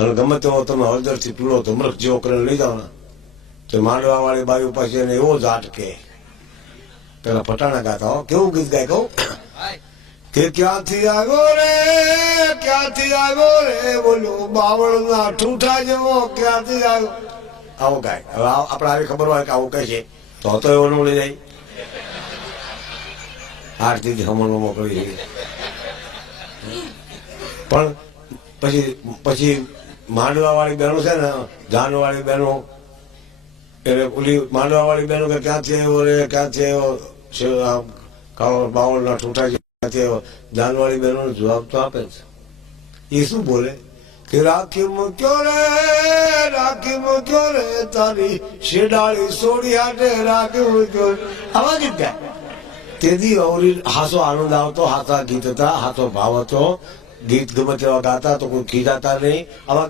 અને ગમે તેવો તમે હળદરથી પીળો તો મૃગ જેવો કરીને લઈ જાઓ ને તો માંડવા વાળી બાયુ પાસે એને એવો જ આટકે. પેલા પટાણા ગાતા હો, કેવું ગીત ગાય કહું કે ક્યાંથી આવ્યો રે બોલો બાવળ ના ઠૂઠા જેવો ક્યાંથી આવ્યો, આવો ગાય. હવે આપડે આવી ખબર હોય કે આવું કહે છે તો એવો ન લઈ જાય, આરતી હમણમાં મોકલી છે. પણ પછી માંડવા વાળી બહેનો છે ને, જાન વાળી બહેનો, એટલે ઓલી માંડવા વાળી બહેનો કે ક્યાંથી આવ્યો રે ક્યાંથી આવ્યો, કાળો બાવળ ના ઠૂઠા ક્યાંથી આવ્યો. જાન વાળી બહેનો જવાબ તો આપે છે. એ શું બોલે કે રાખી મૂક્યો રે તારી શેડાળી સોડી હાટે રાખી મૂક્યો, આવા ગીત ગાય. તેથી અવરી હાસો આનંદ આવતો, હાથા ગીત હતા, હાથો ભાવ હતો. ગીત ગમે તેવા ગાતા તો કોઈ ખીજાતા નહીં. આવા